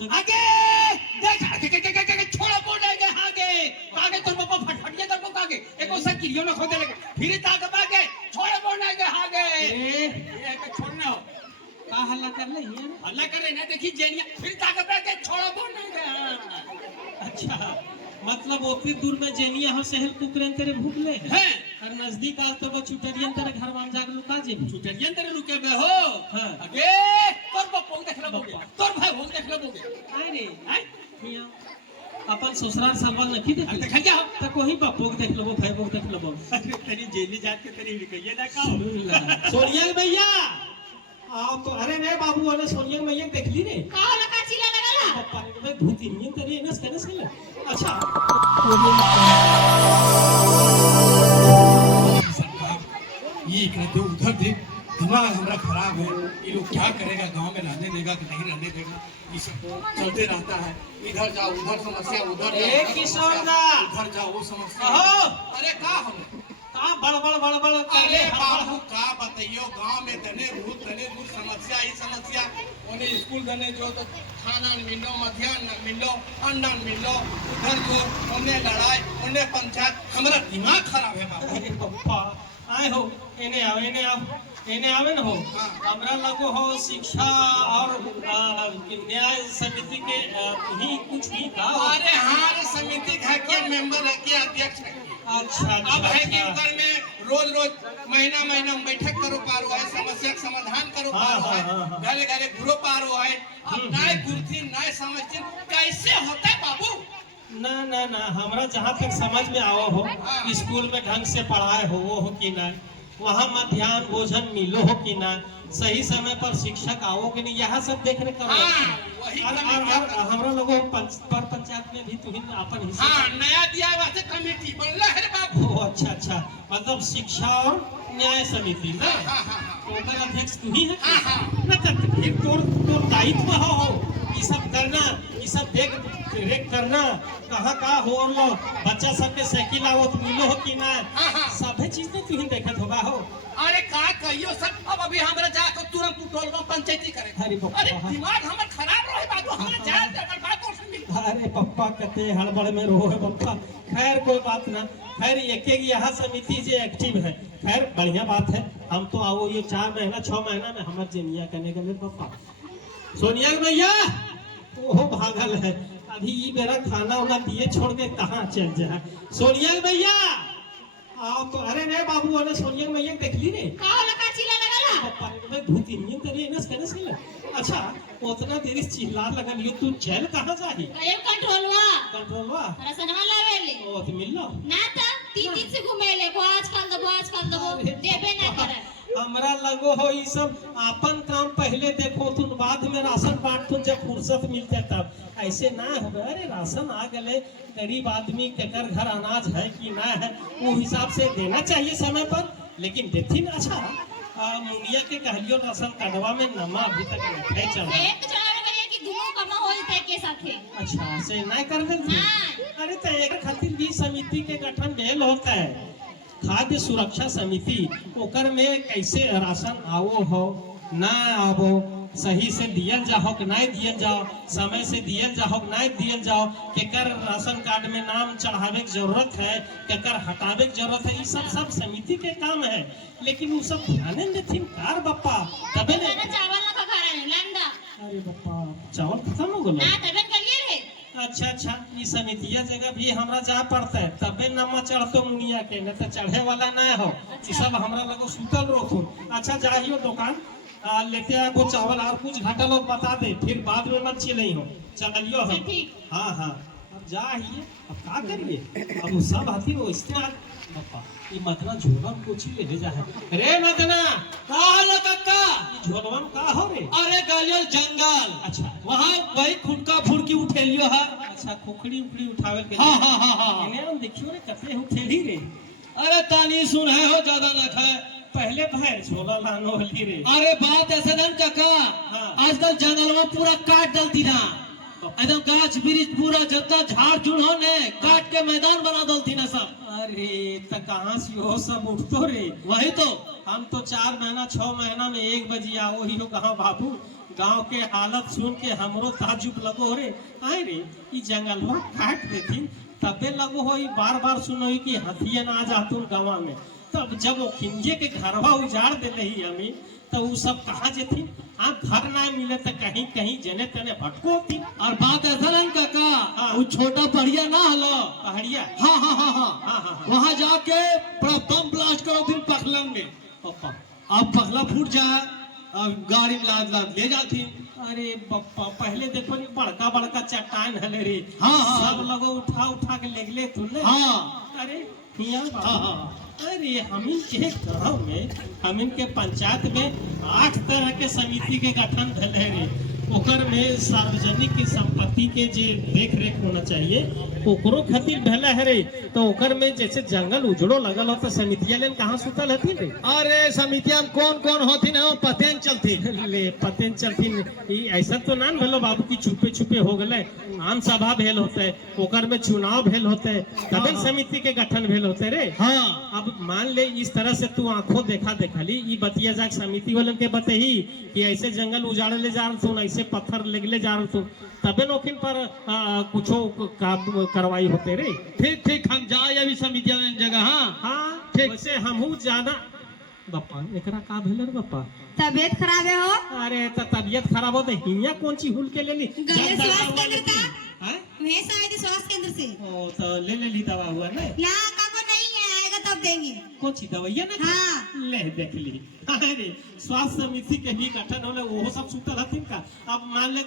जगह आगे देख आगे छोड़ा बोलेगे आगे आगे तो पापा फटफटिया कर को आगे एको सा किरियो न खोदे लगे फिर ताक बागे छोड़ा बोलेगे आगे ये को छोड़ना हो का हल्ला कर ले ये हल्ला करे ना देखी जेनिया फिर ताक बागे छोड़ा बोलेगे अच्छा मतलब ओती दूर में जेनिया हो शहर कुकरेन तेरे भूखले हैं और नजदीक आज तो वो छुटरियन तेरे घर मान जाग लुका जे छुटरियन तेरे रुके बे हो हां आगे तोर पप्पो देख लो बोगे तोर भाई हो देख लो बोगे आय रे हैं हिया अपन ससुराल सालवाल नहीं देख अरे देखा क्या हो त कोही बापो के देख लो भाई को देख लो तेरी जेली जात के तेरी निकइए ना का सोनिया भैया आओ तो अरे नहीं बाबू वाले सोनिया भैया देख ली रे का होला का चिल्ला लगला पप्पा ने भाई भूत इंजन तेरी नस करे से अच्छा ये इकने तो उधर देख दिमाग हमारा खराब है ये लोग क्या करेगा गांव में रहने देगा कि नहीं रहने देगा ये सब तो चलते रहता है इधर जाओ उधर समस्या उधर ए किशोर दा उधर जाओ वो समस्या कहो अरे का हम का बड़ अरे बाबू का बताइयो गांव में तने भूत समस्या ही समस्या उन्हें स्कूल गने जो तो खाना मिलो मध्याह्न मिलो अन्न मिलो उधर जो उन्हें लड़ाई उन्हें पंचायत हमारा दिमाग खराब है बाबू अरे पप्पा आए हो इन्हें आवे न हो हमरा लगो हो शिक्षा और न्याय समिति के ही कुछ ही का अरे हाँ रे समिति है के मेंबर है के अध्यक्ष है अच्छा अब है कि घर में रोज महीना में बैठक करो पारो है समस्या का समाधान करो पारो है घरे घरे घुरो पारो है अब नए कुर्सी नए समझती कैसे होता है बाबू ना हमरा जहाँ तक समझ में आओ हो स्कूल में ढंग से पढ़ाए हो कि ना वहाँ मध्याह्न भोजन मिलो हो कि ना सही समय पर शिक्षक आओ कि नहीं यह सब देखने का हमरा लोगों पर पंचायत में भी तुम अपन हिस्सा नया दिया वास्ते कमेटी बनला है बाबू अच्छा मतलब शिक्षा और न्याय समिति ना तो अध्यक्ष तू ही है ना फिर तोर दायित्व हो ये सब करना ये सब देख रेख करना कहाँ हो और लो बच्चा सबके साइकिल आवत मिलो हो कि ना सभी चीज में तू ही देखत होगा हो अरे का कहियो सब अब अभी हमरा जाकर तुरंत टोलवा पंचायती करे अरे दिमाग हमर खराब रहे बाबू हमरा जान अगर बात और सुन मिल अरे पप्पा कते हड़बड़ में रो है पप्पा खैर कोई बात ना खैर एक यहाँ समिति जो एक्टिव है खैर बढ़िया बात है हम तो आओ ये 4 महीना 6 महीना में हमारे जेनिया करने के लिए पप्पा सोनिया भैया वो भागल है अभी ये मेरा खाना वाना दिए छोड़ के कहाँ चल जाए सोनिया भैया आओ तो अरे नहीं बाबू वाले सोनिया भैया देख ली रे का होला का चिल्ला लगला पप्पा ने भाई भूत इंजन तेरी नस करे से अच्छा उतना देरी चिल्ला लगल यो तू चल कहाँ जाही कयो कंट्रोलवा रसनवा लावेले ओ तो मिल लो ना त 3 दिन से घुमेले आज कल दबो देबे ना करे हमरा लगो हो ये सब अपन काम पहले देखो तुम बाद में राशन बांट तुम जब फुर्सत मिलते तब ऐसे ना हो अरे राशन आ गए गरीब आदमी के घर अनाज है कि ना है वो हिसाब से देना चाहिए समय पर लेकिन देती ना अच्छा मुनिया के कहलियो राशन कार्डवा में नमा अभी तक नहीं चल रहा एक चढ़ावे करिए कि दोनों कमा होई ते के साथे अच्छा से नहीं कर दे अरे तो एक खातिर भी समिति के गठन भेल होता है खाद्य सुरक्षा समिति ओकर में कैसे राशन आवो हो ना आवो सही से दियल जाओ कि नहीं दियल जाओ समय से दियल जाओ कि नहीं दियल जाओ केकर राशन कार्ड में नाम चढ़ावे की जरूरत है केकर हटावे की जरूरत है ये सब समिति के काम है लेकिन वो सब ध्यान देथिन कार बप्पा तबे ने चावल ना खा रहे लंडा अरे बप्पा चावल खत्म हो गलो ना तबे कलिए रे अच्छा ये समितिया जगह भी हमरा जा पड़ता है तबे नमा चढ़तो मुनिया के न तो चढ़े वाला ना हो ये सब हमरा लगो सुतल रहो अच्छा जाइयो दुकान लेते हैं वो चावल और कुछ घटा लोग बता दे फिर बाद में मत चिल्लाई हो चलियो हम हाँ अब जाइए अब क्या करिए अब सब हाथी वो इस्तेमाल पापा ये मतना झोलवन कुछ ले जा है रे मतना का होला कक्का ये झोलवन का हो रे अरे गलियल जंगल अच्छा वहां वही खुटका फुड़की उठेलियो है अच्छा खुखड़ी उखड़ी उठावे के हां इन्हें हम देखियो रे कते उठेली रे अरे तानी सुन है हो ज्यादा न खाए पहले भैर झोला लानो हली रे अरे बात ऐसे न काका आजकल जंगल में पूरा काट डालती ना एकदम गाछ वृक्ष पूरा जितना झाड़ झुड़ हो ने काट के मैदान बना डालती ना सब अरे तो कहाँ से हो सब उठतो रे वही तो हम तो 4 महीना 6 महीना में 1 बजे आओ ही हो कहाँ बाबू गांव के हालत सुन के हमरो ताजुब लगो रे। आए रे ई जंगल में काट देथिन तबे लगो हो ई बार बार सुनो कि हाथिया ना जातुन गाँव में। तब जब वो खिंजे के घरवा उजाड़ देले ही हमें तो वो सब कहाँ जेथिन। घर ना मिले तो कहीं कहीं जने तने भटको थी। और बात ऐसा नहीं काका, हाँ। वो छोटा पहाड़िया ना हलो। पहाड़िया हाँ हाँ हाँ हाँ हाँ हाँ वहाँ जाके पूरा बम ब्लास्ट करो दिन पखलन में। पप्पा। अब पखला फूट जाए और गाड़ी में लाद लाद ले जाती। अरे बप्पा पहले देखो नी बड़का बड़का चट्टान हले रे। हाँ, हाँ। सब लोगो उठा उठा के लेगले तुले। हाँ अरे हिया बाबू। हाँ हाँ अरे हमिन के गाँव में हमिन के पंचायत में 8 तरह के समिति के गठन भले रे। ओकर में सार्वजनिक की संपत्ति के जे देख रेख होना चाहिए ओकरो खातिर भले है रे। तो ओकर में जैसे जंगल उजड़ो लगल हो तो समितिया लेन कहाँ सुतल हथिन रे। अरे समितिया में कौन कौन होती ना पते न चलती। ले पते न चलथिन। ई ऐसा तो ना भेलो बाबू की छुपे छुपे हो गए। आम सभा भेल होते ओकर में चुनाव भेल होते तबे हाँ। समिति के गठन भेल होते रे। हाँ अब मान ले इस तरह से तू आंखों देखा देखली ई बतिया जाक समिति वालन के बतेही कि ऐसे जंगल उजाड़े ले जा रहा ऐसे पत्थर लेगले जा रहा तबे नौकिन पर कुछो कार्रवाई होते रे। ठीक ठीक हम जाए अभी समितिया में जगह। हाँ हाँ ठीक। वैसे हमहू जाना बप्पा एकरा का भेल रे बप्पा। तबीयत खराब है हो। अरे तो तबियत खराब हो तो हिया कौन ची हुल के ले ली। गए स्वास्थ्य केंद्र था। हैं? हमेशा आए थे स्वास्थ्य केंद्र से। ओ तो ले ली दवा हुआ ना। यहाँ काको नहीं है, आएगा तब देंगे। कौन सी दवाइया ना। हाँ। ले देख ली। अरे स्वास्थ्य समिति के भी गठन होले वो सब सुतल हथिन का। अब मान ले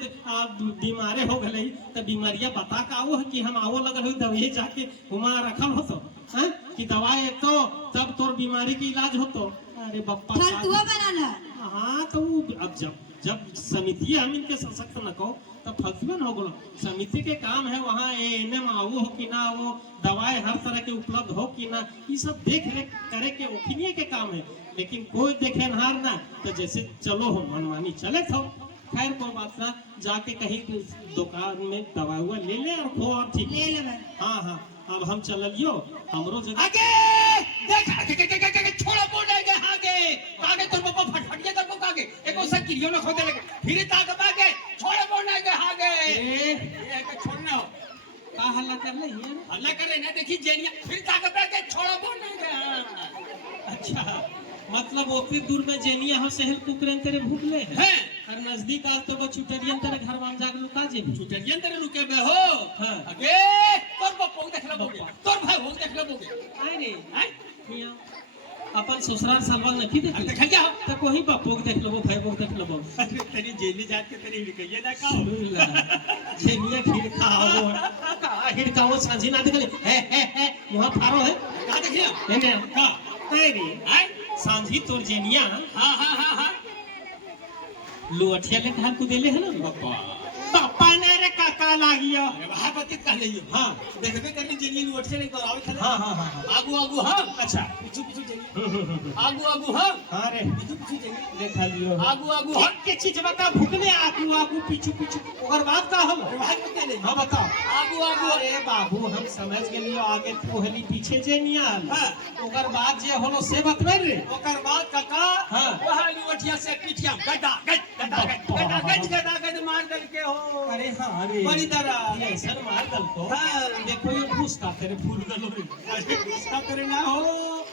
बीमारे हो गए तो बीमारियां बता का आओ है कि हम आओ लगल हुई दवाई जाके हुमा रखल हो तो हैं कि दवाई तो तब तोर बीमारी के इलाज हो तो। अरे बप्पा फलतुआ बनल है। हाँ तो अब जब समिति हम इनके सशक्त न कहो तो फलसफन हो गलो। समिति के काम है वहाँ एएनएम आओ हो कि ना वो दवाई हर तरह के उपलब्ध हो कि ना ये सब देख रेख करे के ओखिनिए के काम है। लेकिन कोई देखे नहार ना तो जैसे चलो हो मनमानी चले थो। खैर कोई बात ना जाके कहीं दुकान में दवा हुआ ले ले और खो और ठीक ले ले भाई। हाँ हाँ अब हम चलियो हमरो जगह आगे देख आगे छोड़ा बोलेगे आगे आगे तो पापा फटफटिया कर को आगे एको सा किरियो न खोदे लगे फिर ताक आगे छोड़ा बोलेगे आगे ये का छोड़ना हो का हल्ला कर ले ये हल्ला करे ना देखी जेनिया फिर ताक आगे छोड़ा बोलेगे। अच्छा मतलब उतनी दूर में जेनिया हो शहर कुकरन तेरे भूख ले हैं और नजदीक आज तो वो चुटरियन तेरे घर में जाके लुका जे भी चुटरियन तेरे रुके में हो। हाँ। आगे तोर बापू देख लो बोगे तोर भाई हो देख लो बोगे आए रे हैं हिया अपन ससुराल सालवा नहीं देख ले देख लिया तो कोई बापू देख लो भाई को देख लो अरे तेरी जेली जात के तेरी विकैया ना खाओ जेनिया खीर खाओ का खीर खाओ सांझी ना देखले हे वहां फारो है का देखियो ने का आए रे हैं सांझी तोर जेनिया हाँ लोअठिया ले कहा कुदेले है ना बापा पापा ने रे काका लागियो अरे वहां बतित कह लियो हाँ देखबे करनी जेली लुट से नहीं करावे खले हाँ हाँ हाँ आगू आगू हम अच्छा पीछू पीछू जेली आगू आगू हम हाँ रे पीछू पीछू जेली देखा लियो आगू आगू हम के चीज बता भूखने आगू आगू पीछू पीछू और बात का हम अरे वहां बतित नहीं हाँ बताओ आगू आगू अरे बाबू हम समझ गेलियो आगे पहली पीछे जे नियाल हाँ। ओकर बाद जे होलो से बतबै रे ओकर बाद काका हाँ। वहां लुटिया से पिटिया गड्ढा गड्ढा गड्ढा मार दल के हो अरे हाँ अरे बड़ी तरह ये ऐसा मार दल को हाँ। देखो ये घूस का तेरे फूल गलो अरे इसका करे ना हो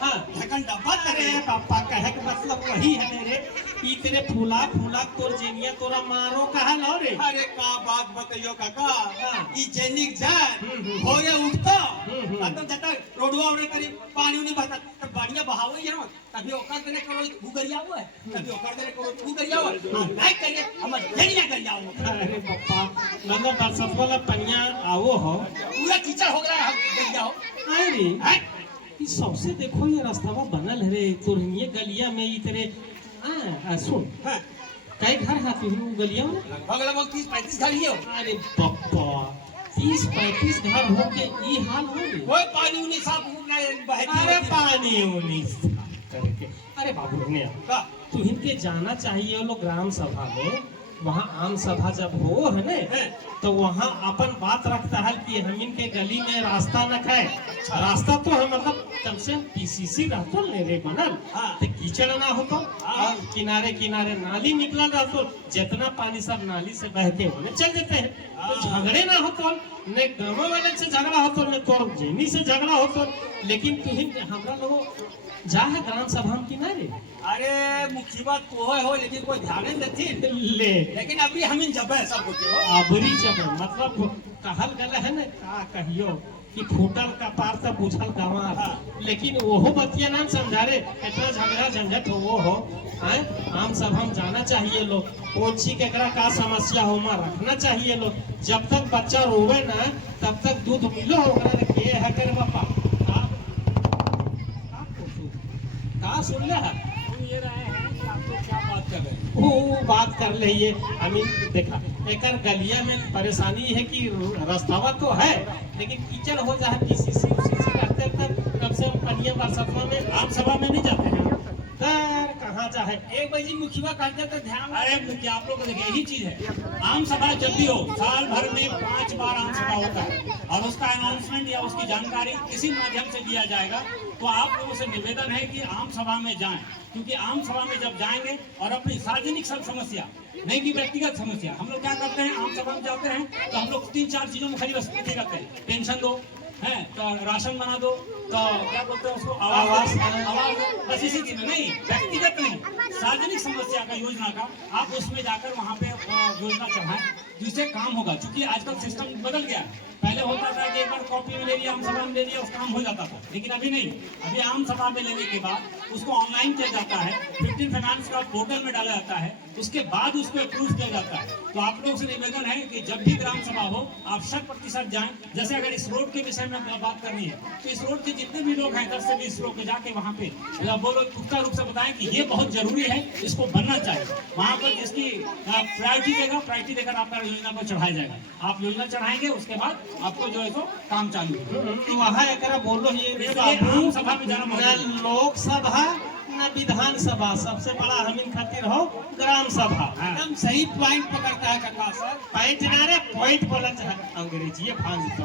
हाँ ढक्कन डब्बा अरे पापा कहे के मतलब वही है मेरे ई तेरे फूला फूला तोर जेनिया तोरा मारो कहा लो रे अरे का बात बताइयो काका हाँ। ई जेनिक जान हम्म। होए उठता हम्म। मतलब जता रोडवा में करी पानी नहीं बहता तो बढ़िया बहाव ही है कभी ओकर देने करो गुगरिया हुआ है कभी ओकर देने करो गुगरिया हुआ है नहीं करिए हम जेनिया गरिया हुआ अरे पापा मतलब बरसात वाला पनिया आवो हो पूरा कीचड़ हो रहा है गरिया हो आए रे हैं ई सबसे देखो ये रास्ता बनल है रे तोरनिए गलिया में ई तेरे सुन हाँ। कई घर है तू गलिया में लगभग 30-35 घर ही हो अरे पप्पा 30-35 घर हो के ई हाल हो रे कोई पानी उन्हीं साफ बहती अरे पानी उन्नीस करके अरे बाबू ने का तू इनके जाना चाहिए वो लोग ग्राम सभा में वहाँ आम सभा जब हो है ने हैं। तो तो वहाँ अपन बात रखता है कि हम इनके गली में रास्ता न खाए। रास्ता तो है मतलब कम से कम पीसीसी रहतो ले रे बनल, हाँ। तो कीचड़ ना हो तो, और किनारे किनारे नाली निकला रहतो, जितना पानी सब नाली से बह के होने चल देते हैं। तो झगड़े ना हो तो, न गाँव वाले से झगड़ा हो तो, न तोर जेनी से झगड़ा हो तो, लेकिन तुहिन हमरा लोग जा है ग्राम सभा में किनारे अरे मुसीबत तो हो लेकिन कोई ध्यान नहीं देती। ले लेकिन अभी हम इन जब सब कुछ हो अबरी जब मतलब कहल गल है न का कहियो कि फूटल का पार से बुझल गंवार, लेकिन ओहो बतिया ना समझा रे, इतना झगड़ा झंझट हो हैं। आम सभा में जाना चाहिए लोग, कौन सी केकरा का समस्या हो वहाँ रखना चाहिए लोग। जब तक बच्चा रोवे ना तब तक दूध मिलो ओकरा के है करे बापा का सुन ले है ये रहे हैं कि आप लोग क्या बात कर रहे हैं। वो बात कर लिए अमीन देखा एकर गलिया में परेशानी है कि रास्तावा तो है लेकिन कीचड़ हो जाए पीसीसी उसीसी रहते तक कम से कम पनिया बरसतवा में आम सभा में नहीं जाते हैं तर कहाँ जाए। एक बजे मुखिया करते तो ध्यान। अरे मुखिया आप लोग को देखिए यही चीज है, आम सभा जब भी हो साल भर में 5 बार आम सभा होता है और उसका अनाउंसमेंट या उसकी जानकारी किसी माध्यम से दिया जाएगा। तो आप लोगों से निवेदन है कि आम सभा में जाएं, क्योंकि आम सभा में जब जाएंगे और अपनी सार्वजनिक सब समस्या नहीं की व्यक्तिगत समस्या, हम लोग क्या करते हैं आम सभा में जाते हैं तो हम लोग 3-4 चीजों में खाली बस करते हैं, पेंशन दो है तो राशन बना दो तो क्या बोलते हैं उसको आवास दो, बस इसी चीज में नहीं, व्यक्तिगत नहीं, सार्वजनिक समस्या का योजना का आप उसमें जाकर वहाँ पे योजना चढ़ाएं जिससे काम होगा। क्योंकि आजकल सिस्टम बदल गया है, पहले होता था कि एक बार कॉपी में ले लिया आम सभा में ले लिया उस काम हो जाता था, लेकिन अभी नहीं। अभी आम सभा में लेने के बाद उसको ऑनलाइन किया जाता है, 15 फाइनेंस का पोर्टल में डाला जाता है, उसके बाद उसको अप्रूव किया जाता है। तो आप लोगों से निवेदन है कि जब भी ग्राम सभा हो आप 100% जाएं। जैसे अगर इस रोड के विषय में बात करनी है तो इस रोड के जितने भी लोग हैं 10 से 20 लोग जाके वहाँ पे वो लोग पुख्ता रूप से बताएं कि ये बहुत जरूरी है, इसको बनना चाहिए। वहाँ पर जिसकी प्रायोरिटी देकर आपका योजना को चढ़ाया जाएगा। आप योजना चढ़ाएंगे उसके बाद आपको जो है तो काम चालू है। वहाँ एकरा बोलो ये आम सभा में जाना न लोकसभा न विधानसभा, सबसे बड़ा हमीन खातिर हो ग्राम सभा। एकदम सही पॉइंट पकड़ता है काका सर। पॉइंट ना रे पॉइंट बोला चाहे अंग्रेजी भांज तो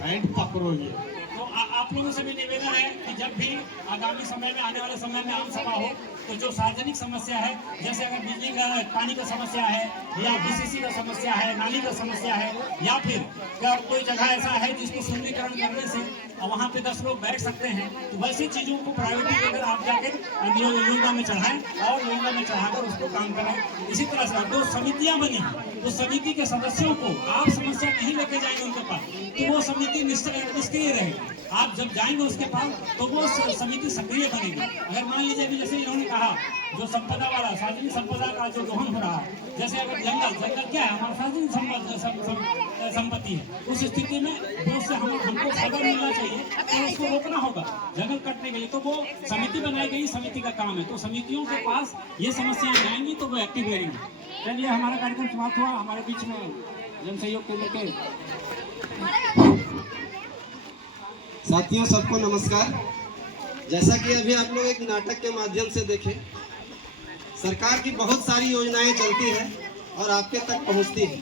पॉइंट पकड़ो ये। तो आप लोगों से भी निवेदन है कि जब भी आगामी समय में आने वाले समय में आम सभा हो तो जो सार्वजनिक समस्या है, जैसे अगर बिजली का पानी का समस्या है या बीसीसी का समस्या है, नाली का समस्या है, या फिर कोई जगह ऐसा है जिसको सुंदरीकरण करने से वहाँ पे 10 लोग बैठ सकते हैं, तो वैसी चीजों को प्रायोरिटी देकर आप जाकर योजना में चढ़ाएं और योजना में चढ़ाकर उसको काम करें। इसी तरह से जो समितियां बनी उस समिति के सदस्यों को आप समस्या नहीं लेके जाएंगे उनके पास तो वो समिति निष्क्रिय रहेगी। आप जब जाएंगे उसके पास तो वो समिति सक्रिय बनेगी। अगर मान लीजिए अभी जैसे इन्होंने कहा जो संपदा वाला सार्वजनिक संपदा का जो दोहन हो रहा है, जैसे अगर जंगल क्या है हमारा सार्वजनिक संपत्ति है, उस स्थिति में उससे हमको खबर मिलना चाहिए तो उसको रोकना होगा जंगल कटने के लिए। तो वो समिति बनाई गई, समिति का काम है। तो समितियों के पास ये समस्याएं जाएंगी तो वो एक्टिव रहेंगी। चलिए हमारा कार्यक्रम समाप्त हुआ। हमारे बीच में जन सहयोग को लेकर साथियों सबको नमस्कार। जैसा कि अभी आप लोग एक नाटक के माध्यम से देखें, सरकार की बहुत सारी योजनाएं चलती है और आपके तक पहुंचती है।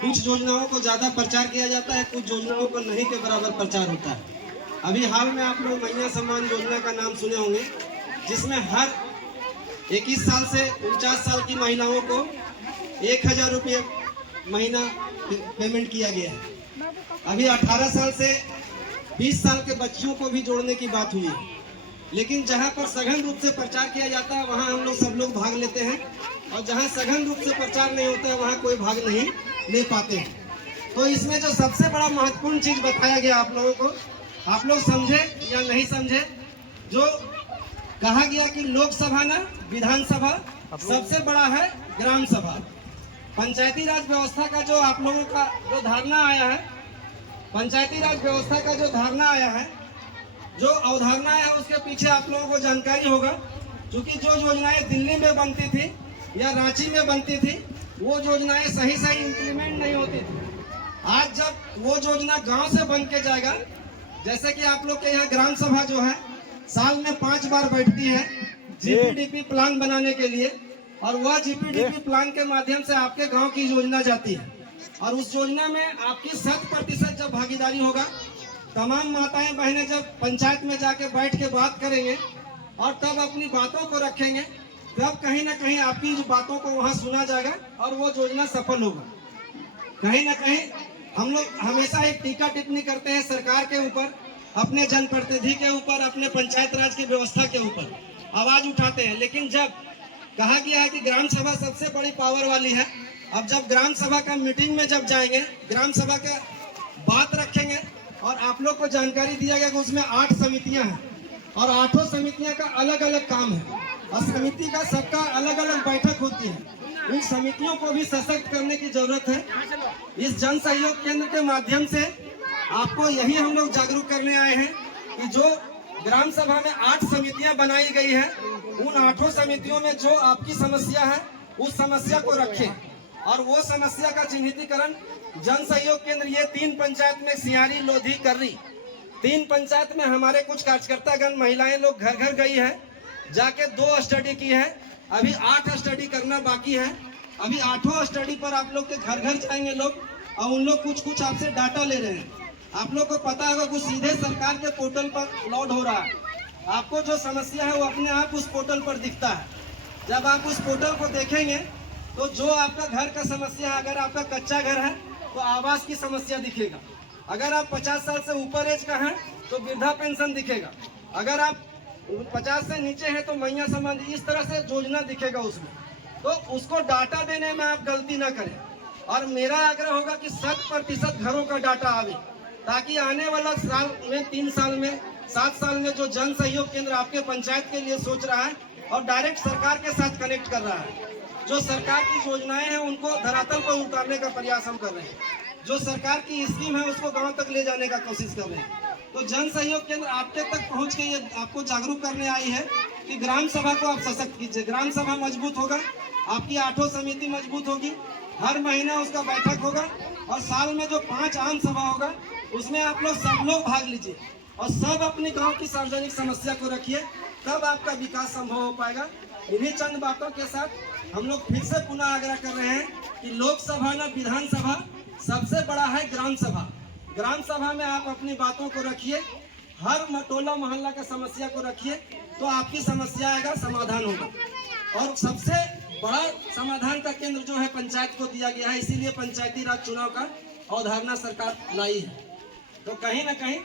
कुछ योजनाओं को ज़्यादा प्रचार किया जाता है, कुछ योजनाओं को नहीं के बराबर प्रचार होता है। अभी हाल में आप लोग महिला सम्मान योजना का नाम सुने होंगे, जिसमें हर 21 साल से 49 साल की महिलाओं को 1000 रुपये महीना पेमेंट किया गया है। अभी 18 साल से 20 साल के बच्चियों को भी जोड़ने की बात हुई है, लेकिन जहां पर सघन रूप से प्रचार किया जाता है वहां हम लोग सब लोग भाग लेते हैं, और जहां सघन रूप से प्रचार नहीं होता है वहां कोई भाग नहीं ले पाते हैं। तो इसमें जो सबसे बड़ा महत्वपूर्ण चीज बताया गया आप लोगों को, आप लोग समझे या नहीं समझे, जो कहा गया कि लोकसभा ना विधानसभा, सबसे बड़ा है ग्राम सभा। पंचायती राज व्यवस्था का जो आप लोगों का जो धारणा आया है, पंचायती राज व्यवस्था का जो धारणा आया है, जो अवधारणा है उसके पीछे आप लोगों को जानकारी होगा। क्योंकि जो योजनाएं दिल्ली में बनती थी या रांची में बनती थी वो योजनाएं सही इम्प्लीमेंट नहीं होती थी। आज जब वो योजना गांव से बन के जाएगा, जैसे कि आप लोग के यहाँ ग्राम सभा जो है साल में 5 बार बैठती है जीपीडीपी प्लान बनाने के लिए, और वह जीपीडीपी प्लान के माध्यम से आपके गाँव की योजना जाती है। और उस योजना में आपकी 100% जब भागीदारी होगा, तमाम माताएं बहनें जब पंचायत में जाके बैठ के बात करेंगे और तब अपनी बातों को रखेंगे, तब कहीं ना कहीं आपकी जो बातों को वहां सुना जाएगा और वो योजना सफल होगा। कहीं ना कहीं हम लोग हमेशा एक टीका टिप्पणी करते हैं सरकार के ऊपर, अपने जनप्रतिनिधि के ऊपर, अपने पंचायत राज की व्यवस्था के ऊपर आवाज उठाते हैं, लेकिन जब कहा गया है कि ग्राम सभा सबसे बड़ी पावर वाली है, अब जब ग्राम सभा का मीटिंग में जब जाएंगे, ग्राम सभा का बात रखेंगे और आप लोग को जानकारी दिया गया कि उसमें 8 समितियां हैं और 8 समितियां का अलग अलग काम है और समिति का सबका अलग अलग बैठक होती है। इन समितियों को भी सशक्त करने की जरूरत है। इस जन सहयोग केंद्र के माध्यम से आपको यही हम लोग जागरूक करने आए हैं कि जो ग्राम सभा में 8 समितियां बनाई गई है, उन 8 समितियों में जो आपकी समस्या है उस समस्या को रखें और वो समस्या का चिन्हितीकरण जन सहयोग केंद्र, ये 3 पंचायत में सियारी, लोधी, कर्री, 3 पंचायत में हमारे कुछ कार्यकर्तागण महिलाएं लोग घर घर गई है, जाके 2 स्टडी की है, अभी 8 स्टडी करना बाकी है। अभी 8 स्टडी पर आप लोग के घर घर जाएंगे लोग और उन लोग कुछ आपसे डाटा ले रहे हैं। आप लोग को पता होगा कि सीधे सरकार के पोर्टल पर लोड हो रहा है। आपको जो समस्या है वो अपने आप उस पोर्टल पर दिखता है। जब आप उस पोर्टल को देखेंगे तो जो आपका घर का समस्या है, अगर आपका कच्चा घर है तो आवास की समस्या दिखेगा, अगर आप 50 साल से ऊपर एज का है तो वृद्धा पेंशन दिखेगा, अगर आप 50 से नीचे है तो मैया सम्मान, इस तरह से योजना दिखेगा उसमें। तो उसको डाटा देने में आप गलती ना करें और मेरा आग्रह होगा कि 100% घरों का डाटा आवे, ताकि आने वाला साल में, 3 साल में, 7 साल में जो जन सहयोग केंद्र आपके पंचायत के लिए सोच रहा है और डायरेक्ट सरकार के साथ कनेक्ट कर रहा है, जो सरकार की योजनाएं हैं उनको धरातल पर उतारने का प्रयास हम कर रहे हैं, जो सरकार की स्कीम है उसको गांव तक ले जाने का कोशिश कर रहे हैं। तो जन सहयोग केंद्र आपके तक पहुंच के ये आपको जागरूक करने आई है कि ग्राम सभा को आप सशक्त कीजिए। ग्राम सभा मजबूत होगा, आपकी 8 समिति मजबूत होगी, हर महीने उसका बैठक होगा और साल में जो 5 आम सभा होगा उसमें आप लोग सब लोग भाग लीजिए और सब अपने गांव की सार्वजनिक समस्या को रखिए, तब आपका विकास संभव हो पाएगा। इन्हीं चंद बातों के साथ हम लोग फिर से पुनः आग्रह कर रहे हैं कि लोकसभा न विधानसभा, सबसे बड़ा है ग्राम सभा। ग्राम सभा में आप अपनी बातों को रखिए, हर टोला मोहल्ला का समस्या को रखिए, तो आपकी समस्या आएगा, समाधान होगा। और सबसे बड़ा समाधान का केंद्र जो है पंचायत को दिया गया है, इसीलिए पंचायती राज चुनाव का अवधारणा सरकार लाई है। तो कहीं ना कहीं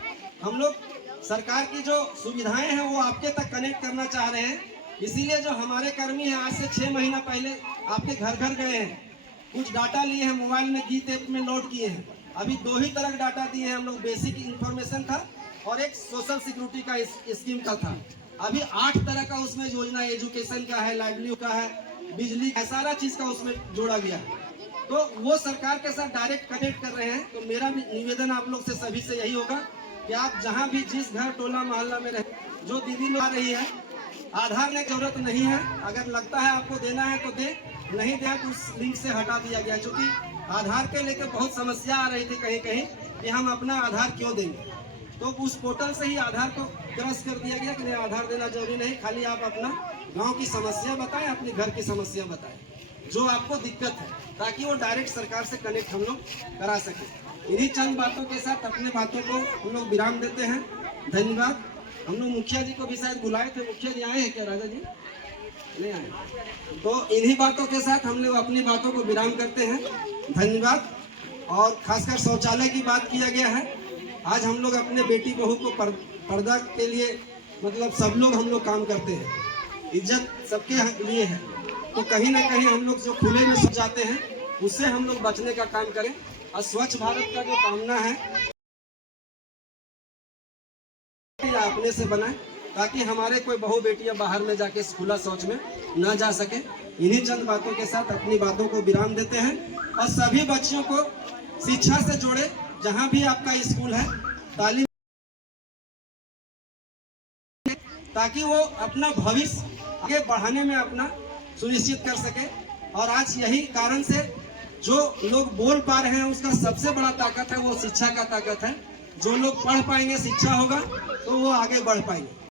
हम लोग सरकार की जो सुविधाएं हैं वो आपके तक कनेक्ट करना चाह रहे हैं, इसीलिए जो हमारे कर्मी हैं आज से 6 महीना पहले आपके घर घर गए हैं, कुछ डाटा लिए हैं, मोबाइल में गीत ऐप में लोड किए हैं। अभी 2 ही तरह डाटा दिए हैं हम लोग, बेसिक इंफॉर्मेशन था और एक सोशल सिक्योरिटी का स्कीम का था। अभी 8 तरह का उसमें योजना, एजुकेशन का है, लाइवलीहुड का है, बिजली का, सारा चीज का उसमें जोड़ा गया है। तो वो सरकार के साथ डायरेक्ट कनेक्ट कर रहे हैं। तो मेरा भी निवेदन आप लोग से सभी से यही होगा कि आप जहाँ भी जिस घर टोला मोहल्ला में रहे, जो दीदी लोग आ रही है, आधार की जरूरत नहीं है, अगर लगता है आपको देना है तो दे, नहीं दिया तो उस लिंक से हटा दिया गया, क्योंकि आधार के लेकर बहुत समस्या आ रही थी कहीं कहीं कि हम अपना आधार क्यों देंगे। तो उस पोर्टल से ही आधार को क्रॉस कर दिया गया कि नहीं, आधार देना जरूरी नहीं, खाली आप अपना गांव की समस्या बताएं, अपने घर की समस्या बताएं, जो आपको दिक्कत है, ताकि वो डायरेक्ट सरकार से कनेक्ट हम लोग करा सके। इन्हीं चंद बातों के साथ अपने बातों को हम लोग विराम देते हैं। धन्यवाद। हम लोग मुखिया जी को भी शायद बुलाए थे, मुखिया जी आए हैं क्या? राजा जी नहीं आए। तो इन्हीं बातों के साथ हम लोग अपनी बातों को विराम करते हैं। धन्यवाद। और खासकर शौचालय की बात किया गया है, आज हम लोग अपने बेटी बहू को पर्दा के लिए, मतलब सब लोग हम लोग काम करते हैं, इज्जत सबके लिए है, तो कहीं ना कहीं हम लोग जो खुले में सो जाते हैं उससे हम लोग बचने का काम करें। और स्वच्छ भारत का जो कामना है अपने से बनाए, ताकि हमारे कोई बहू बेटियां बाहर में जाके खुला शौच में न जा सके। इन्हीं चंद बातों के साथ अपनी बातों को विराम देते हैं और सभी बच्चियों को शिक्षा से जोड़े, जहां भी आपका स्कूल है, तालीम, ताकि वो अपना भविष्य आगे बढ़ाने में अपना सुनिश्चित कर सके। और आज यही कारण से जो लोग बोल पा रहे हैं उसका सबसे बड़ा ताकत है वो शिक्षा का ताकत है। जो लोग पढ़ पाएंगे, शिक्षा होगा तो वो आगे बढ़ पाएंगे।